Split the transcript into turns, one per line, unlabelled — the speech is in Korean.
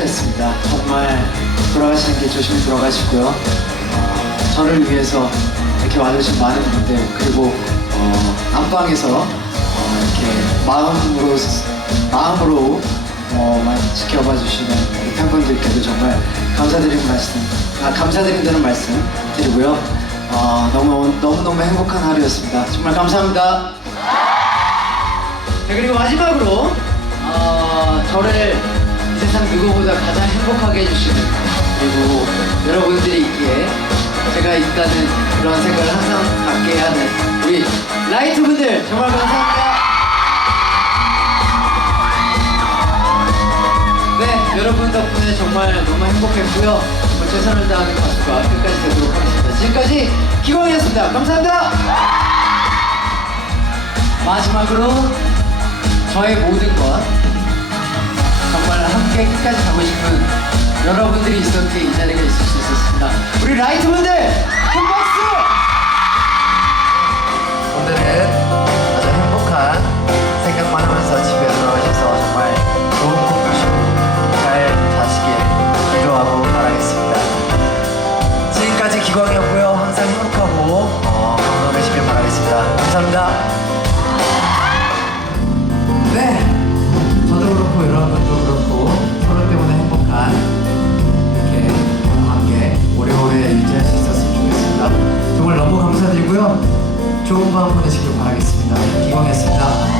행복했습니다. 정말 돌아가시는 게 조심히 돌아가시고요. 어, 저를 위해서 이렇게 와주신 많은 분들 그리고 어, 안방에서 어, 이렇게 마음으로 마음으로 어, 지켜봐 주시는 우리 팬분들께도 정말 감사드리는 말씀, 아, 감사드린다는 말씀 드리고요. 어, 너무 너무 너무 행복한 하루였습니다. 정말 감사합니다. 네, 그리고 마지막으로 어, 저를 이 세상 누구보다 가장 행복하게 해주시는 그리고 여러분들이 있기에 제가 있다는 그런 생각을 항상 갖게 하는 우리 라이트 분들 정말 감사합니다. 네, 여러분 덕분에 정말 너무 행복했고요. 정말 최선을 다하는 가수가 끝까지 되도록 하겠습니다. 지금까지 기광이었습니다. 감사합니다. 마지막으로 저의 모든 것 함께 끝까지 가고 싶은 여러분들이 있었기에 이 자리가 있을 수 있었습니다. 우리 라이트분들 한 박수! 오늘은 아주 행복한 생각만 하면서 집에 돌아오셔서 정말 좋은 꿈 꾸시고 잘 자시길 기도하고 바라겠습니다. 지금까지 기광이었고 좋은 밤 보내시길 바라겠습니다. 이광이었습니다.